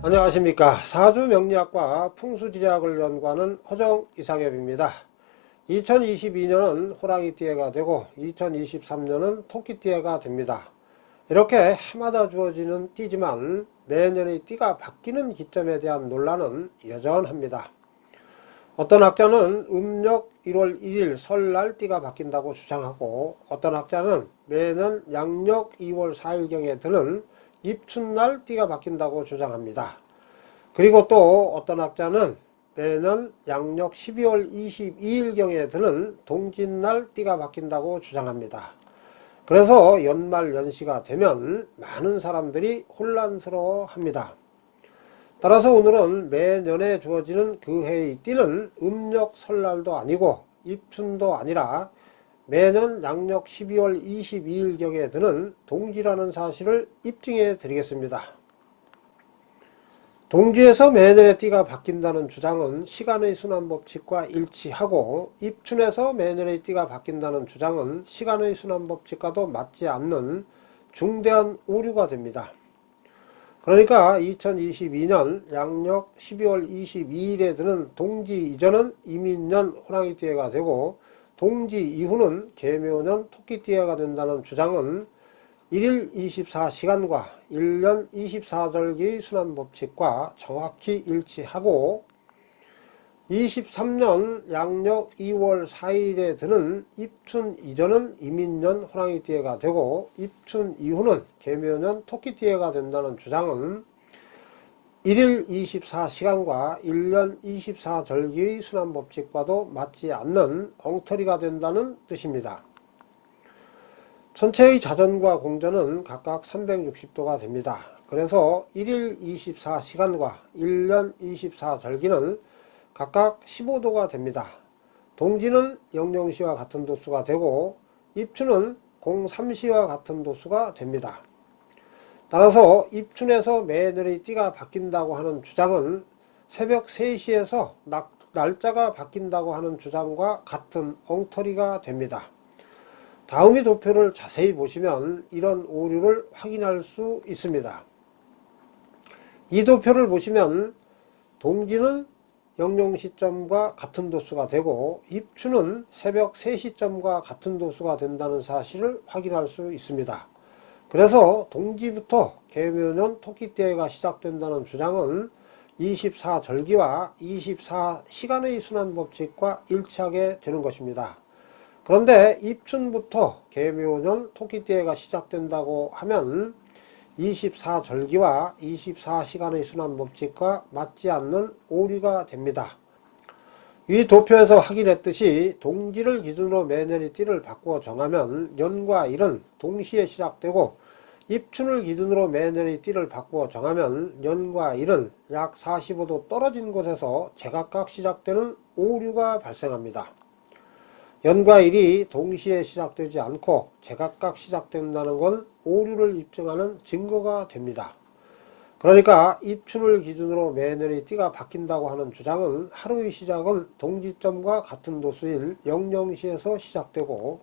안녕하십니까. 사주명리학과 풍수지리학을 연구하는 허정 이상엽입니다. 2022년은 호랑이띠해가 되고 2023년은 토끼띠해가 됩니다. 이렇게 해마다 주어지는 띠지만 매년의 띠가 바뀌는 기점에 대한 논란은 여전합니다. 어떤 학자는 음력 1월 1일 설날 띠가 바뀐다고 주장하고, 어떤 학자는 매년 양력 2월 4일경에 드는 입춘날 띠가 바뀐다고 주장합니다. 그리고 또 어떤 학자는 매년 양력 12월 22일경에 드는 동짓날 띠가 바뀐다고 주장합니다. 그래서 연말 연시가 되면 많은 사람들이 혼란스러워합니다. 따라서 오늘은 매년에 주어지는 그 해의 띠는 음력 설날도 아니고 입춘도 아니라 매년 양력 12월 22일경에 드는 동지라는 사실을 입증해 드리겠습니다. 동지에서 매년의 띠가 바뀐다는 주장은 시간의 순환법칙과 일치하고, 입춘에서 매년의 띠가 바뀐다는 주장은 시간의 순환법칙과도 맞지 않는 중대한 오류가 됩니다. 그러니까 2022년 양력 12월 22일에 드는 동지 이전은 이민년 호랑이띠해가 되고, 동지 이후는 계묘년 토끼띠해가 된다는 주장은 1일 24시간과 1년 24절기의 순환법칙과 정확히 일치하고, 23년 양력 2월 4일에 드는 입춘 이전은 이민년 호랑이띠해가 되고 입춘 이후는 계묘년 토끼띠해가 된다는 주장은 1일 24시간과 1년 24절기의 순환법칙과도 맞지 않는 엉터리가 된다는 뜻입니다. 천체의 자전과 공전은 각각 360도가 됩니다. 그래서 1일 24시간과 1년 24절기는 각각 15도가 됩니다. 동지는 00시와 같은 도수가 되고 입춘은 03시와 같은 도수가 됩니다. 따라서 입춘에서 매년의 띠가 바뀐다고 하는 주장은 새벽 3시에서 날짜가 바뀐다고 하는 주장과 같은 엉터리가 됩니다. 다음의 도표를 자세히 보시면 이런 오류를 확인할 수 있습니다. 이 도표를 보시면 동지는 00시점과 같은 도수가 되고 입춘은 새벽 3시점과 같은 도수가 된다는 사실을 확인할 수 있습니다. 그래서 동지부터 계묘년 토끼띠해가 시작된다는 주장은 24절기와 24시간의 순환법칙과 일치하게 되는 것입니다. 그런데 입춘부터 계묘년 토끼띠해가 시작된다고 하면 24절기와 24시간의 순환법칙과 맞지 않는 오류가 됩니다. 이 도표에서 확인했듯이 동지를 기준으로 매년의 띠를 바꾸어 정하면 년과 일은 동시에 시작되고, 입춘을 기준으로 매년의 띠를 바꾸어 정하면 년과 일은 약 45도 떨어진 곳에서 제각각 시작되는 오류가 발생합니다. 연과 일이 동시에 시작되지 않고 제각각 시작된다는 건 오류를 입증하는 증거가 됩니다. 그러니까 입춘을 기준으로 매년의 띠가 바뀐다고 하는 주장은 하루의 시작은 동지점과 같은 도수인 00시에서 시작되고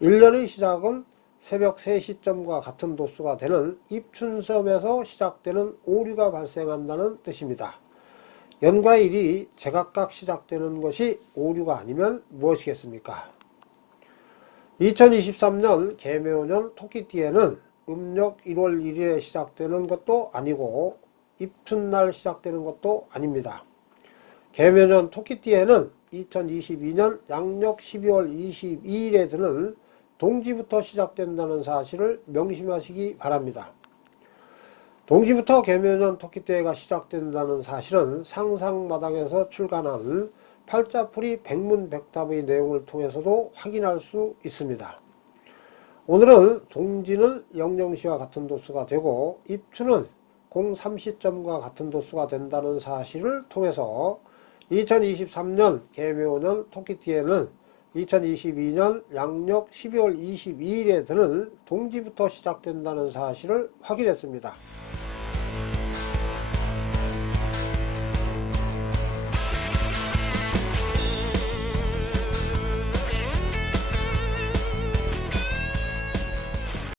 1년의 시작은 새벽 3시점과 같은 도수가 되는 입춘섬에서 시작되는 오류가 발생한다는 뜻입니다. 연과 일이 제각각 시작되는 것이 오류가 아니면 무엇이겠습니까? 2023년 계묘년 토끼띠해는 음력 1월 1일에 시작되는 것도 아니고 입춘날 시작되는 것도 아닙니다. 계묘년 토끼띠해는 2022년 양력 12월 22일에 드는 동지부터 시작된다는 사실을 명심하시기 바랍니다. 동지부터 계묘년 토끼띠해가 시작된다는 사실은 상상마당에서 출간한 팔자풀이 백문백답의 내용을 통해서도 확인할 수 있습니다. 오늘은 동지는 00시와 같은 도수가 되고 입춘은 03시점과 같은 도수가 된다는 사실을 통해서 2023년 계묘년 토끼띠해는 2022년 양력 12월 22일에 드는 동지부터 시작된다는 사실을 확인했습니다.